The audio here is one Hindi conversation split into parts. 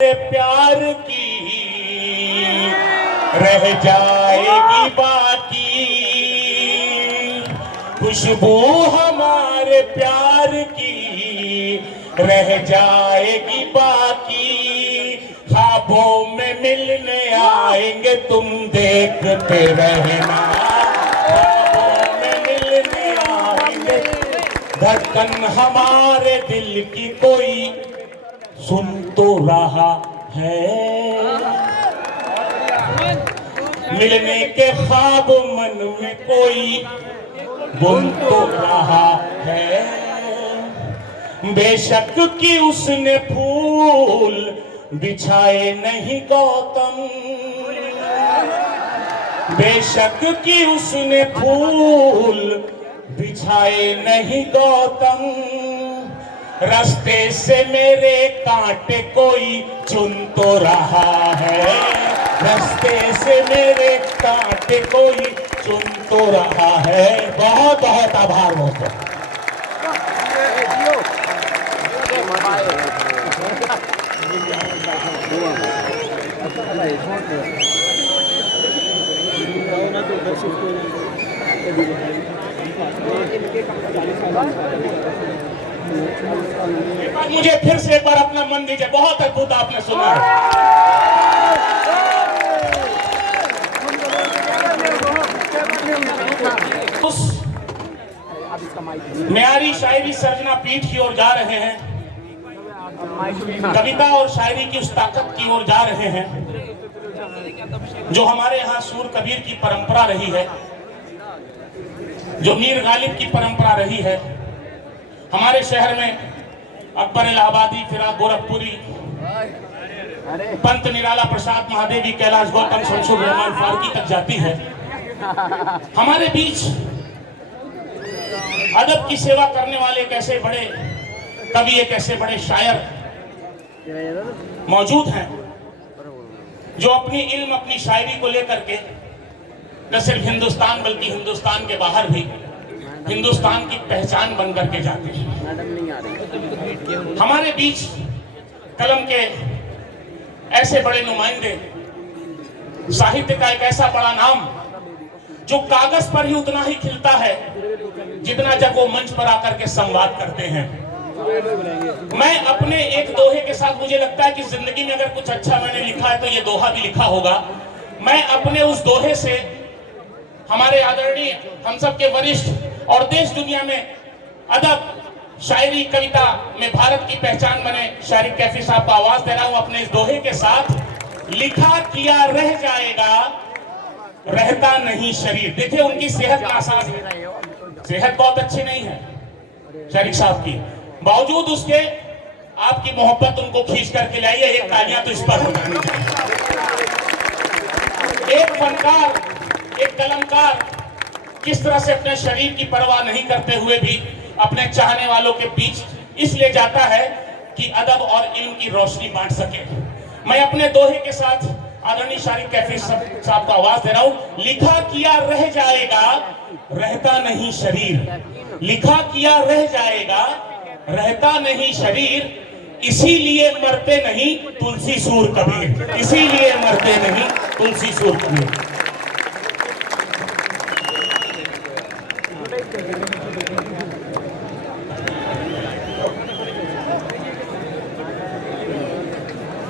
प्यार की रह जाएगी बाकी, खुशबू हमारे प्यार की रह जाएगी बाकी। ख्वाबों में मिलने आएंगे तुम देखते रहना, ख्वाबों में मिलने आएंगे। धड़कन हमारे दिल की कोई सुन तो रहा है, मिलने के ख्वाब मन में कोई बुन तो रहा है। बेशक कि उसने फूल बिछाए नहीं गौतम, बेशक कि उसने फूल बिछाए नहीं गौतम। रास्ते से मेरे कांटे कोई चुन तो रहा है, रास्ते से मेरे कांटे कोई चुन तो रहा है। बहुत बहुत आभार दोस्तों। मुझे फिर से एक बार अपना मन दीजिए। बहुत अद्भुत आपने सुना है। उस म्यारी शायरी सर्जना पीठ की ओर जा रहे हैं, कविता और शायरी की उस ताकत की ओर जा रहे हैं जो हमारे यहाँ सूर कबीर की परंपरा रही है, जो मीर गालिब की परंपरा रही है। हमारे शहर में अकबर इलाहाबादी, फिराक गोरखपुरी, पंत निराला प्रसाद महादेवी, कैलाश गौतम, शमशुर रहमान फारूकी तक जाती है। हमारे बीच अदब की सेवा करने वाले एक ऐसे बड़े कवि, एक ऐसे बड़े शायर मौजूद हैं जो अपनी इल्म, अपनी शायरी को लेकर के न सिर्फ हिंदुस्तान बल्कि हिंदुस्तान के बाहर भी हिंदुस्तान की पहचान बन करके जाते हैं। हमारे बीच कलम के ऐसे बड़े नुमाइंदे, साहित्य का एक ऐसा बड़ा नाम जो कागज पर ही उतना ही खिलता है जितना जब वो मंच पर आकर के संवाद करते हैं। मैं अपने एक दोहे के साथ, मुझे लगता है कि जिंदगी में अगर कुछ अच्छा मैंने लिखा है तो ये दोहा भी लिखा होगा। मैं अपने उस दोहे से हमारे आदरणीय, हम सब के वरिष्ठ और देश दुनिया में अदब, शायरी, कविता में भारत की पहचान बने शारिक कैफी साहब को आवाज दे रहा हूं अपने इस दोहे के साथ। लिखा किया रह जाएगा, रहता नहीं शरीर। देखिए उनकी सेहत नासाज है, सेहत बहुत अच्छी नहीं है शारिक साहब की, बावजूद उसके आपकी मोहब्बत उनको खींच करके लाइए। एक तालियां तो इस पर हो जानी चाहिए। एक फनकार, एक कलमकार किस तरह से अपने शरीर की परवाह नहीं करते हुए भी अपने चाहने वालों के बीच इसलिए जाता है कि अदब और इल्म की रोशनी बांट सके। मैं अपने दोहे के साथ आदरणीय शारिक कैफी साहब को आवाज दे रहा हूं। लिखा किया रह जाएगा, रहता नहीं शरीर। लिखा किया रह जाएगा, रहता नहीं शरीर। इसीलिए मरते नहीं तुलसी सूर कबीर, इसीलिए मरते नहीं तुलसी सूर कबीर।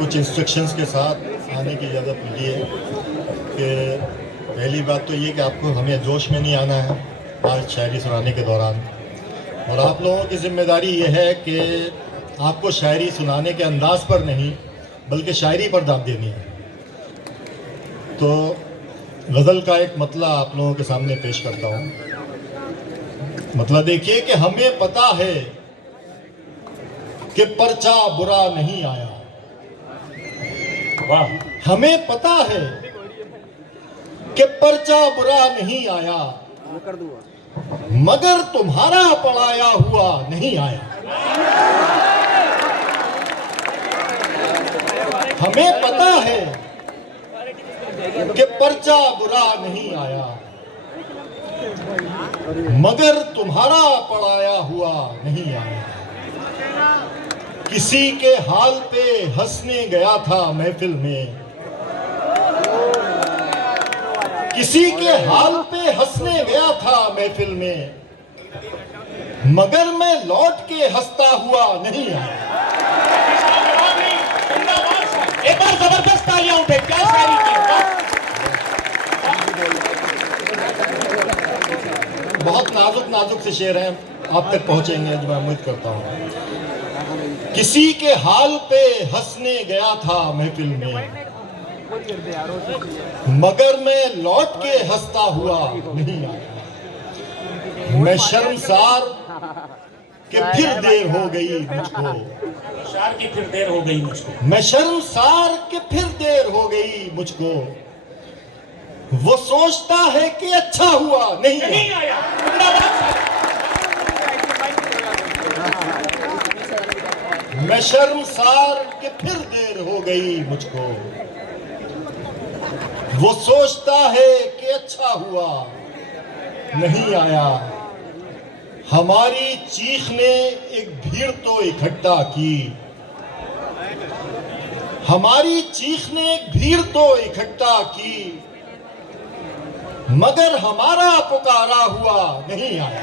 कुछ इंस्ट्रक्शंस के साथ आने की इजाज़त मिली है कि पहली बात तो ये कि आपको हमें जोश में नहीं आना है आज शायरी सुनाने के दौरान, और आप लोगों की जिम्मेदारी ये है कि आपको शायरी सुनाने के अंदाज पर नहीं बल्कि शायरी पर दाद देनी है। तो गज़ल का एक मतला आप लोगों के सामने पेश करता हूँ। मतला देखिए कि हमें पता है कि पर्चा बुरा नहीं आया, हमें पता है कि पर्चा बुरा नहीं आया, मगर तुम्हारा पढ़ाया हुआ नहीं आया। हमें पता है कि पर्चा बुरा नहीं आया, मगर तुम्हारा पढ़ाया हुआ नहीं आया। किसी के हाल पे हंसने गया था महफिल में, किसी के हाल पे हंसने गया था महफिल में, मगर मैं लौट के हंसता हुआ नहीं आया। एक बार जबरदस्त तालियां उठे, क्या शायरी की। बहुत नाजुक नाजुक से शेर हैं, आप तक पहुंचेंगे जो मैं उम्मीद करता हूं। किसी के हाल पे हंसने गया था महफिल में, मगर मैं लौट के हंसता हुआ नहीं आया। मैं शर्मसार कि फिर देर हो गई मुझको, शार की फिर देर हो गई मुझको। मैं शर्मसार कि फिर देर हो गई मुझको, वो सोचता है कि अच्छा हुआ नहीं आया। मैं शर्मसार कि फिर देर हो गई मुझको, वो सोचता है कि अच्छा हुआ नहीं आया। हमारी चीख ने एक भीड़ तो इकट्ठा की, हमारी चीख ने एक भीड़ तो इकट्ठा की, मगर हमारा पुकारा हुआ नहीं आया।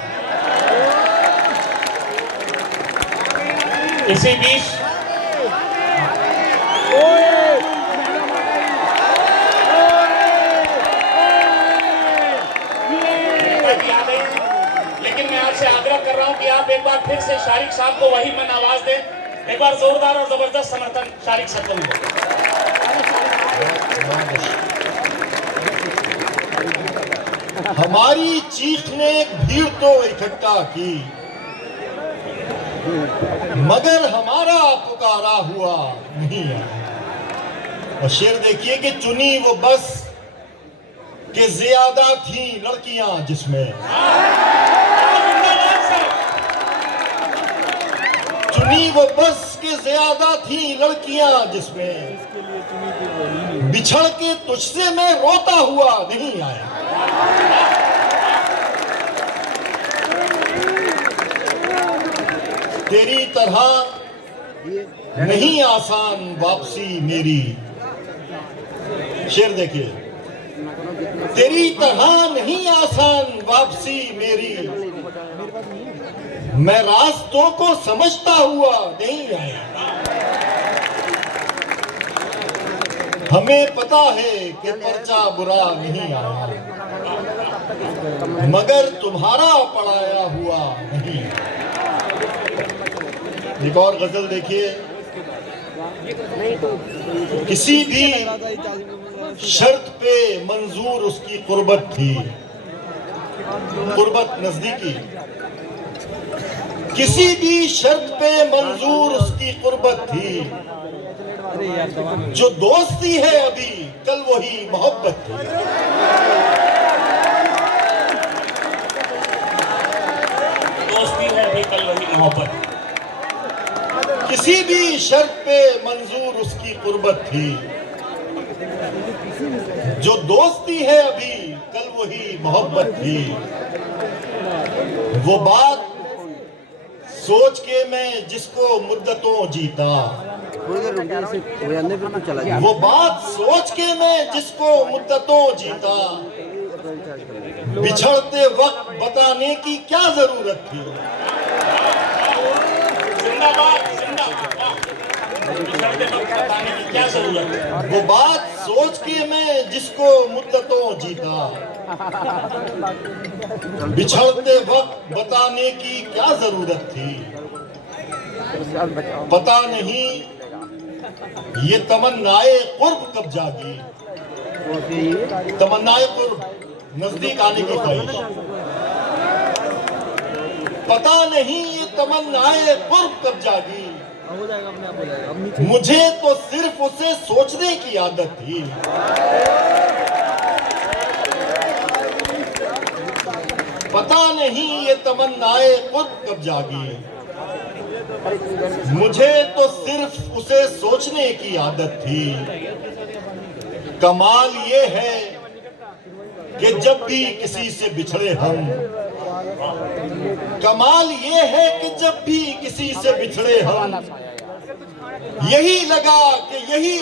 इसी बीच लेकिन मैं आपसे आग्रह कर रहा हूं कि आप एक बार फिर से शारिक साहब को वही मन आवाज दें। एक बार जोरदार और जबरदस्त समर्थन शारिक साहब को मिले। हमारी चीख ने एक भीड़ तो इकट्ठा की, मगर हमारा पुकारा हुआ नहीं आया। और शेर देखिए कि चुनी वो बस के ज्यादा थी लड़कियां जिसमें, चुनी वो बस के ज्यादा थी लड़कियां जिसमें, बिछड़ के तुझसे मैं रोता हुआ नहीं आया। तेरी तरह नहीं आसान वापसी मेरी, शेर देखिए, तेरी तरह नहीं आसान वापसी मेरी, मैं रास्तों को समझता हुआ नहीं आया। हमें पता है कि पर्चा बुरा नहीं आया, मगर तुम्हारा पढ़ाया हुआ नहीं। एक और गजल देखिए, किसी भी शर्त पे मंजूर उसकी कुर्बत थी, कुर्बत नजदीकी, किसी भी शर्त पे मंजूर उसकी कुर्बत थी, जो दोस्ती है अभी कल वही मोहब्बत थी। दोस्ती है अभी कल वही मोहब्बत। किसी भी शर्त पे मंजूर उसकी कुर्बत थी, जो दोस्ती है अभी कल वही मोहब्बत थी। वो बात सोच के मैं जिसको मुद्दतों जीता, वो बात सोच के मैं जिसको मुद्दतों जीता, बिछड़ते वक्त बताने की क्या जरूरत थी। जिंदाबाद जिंदाबाद, बिछड़ते वक्त बताने की क्या जरूरत है। वो बात सोच के मैं जिसको मुद्दतों जीता, बिछड़ते वक्त बताने की क्या जरूरत थी। पता नहीं ये तमन्नाए कुर्ब कब जागी, तमन्नाए कुर्ब नजदीक आने की ख्वाहिश। पता नहीं ये तमन्नाए कुर्ब कब जागी, मुझे तो सिर्फ उसे सोचने की आदत थी। पता नहीं ये तमन्नाए कुर्ब कब जागी, मुझे तो सिर्फ उसे सोचने की आदत थी। कमाल ये है कि जब भी किसी से बिछड़े हम, कमाल ये है कि जब भी किसी से बिछड़े हम, यही लगा कि यही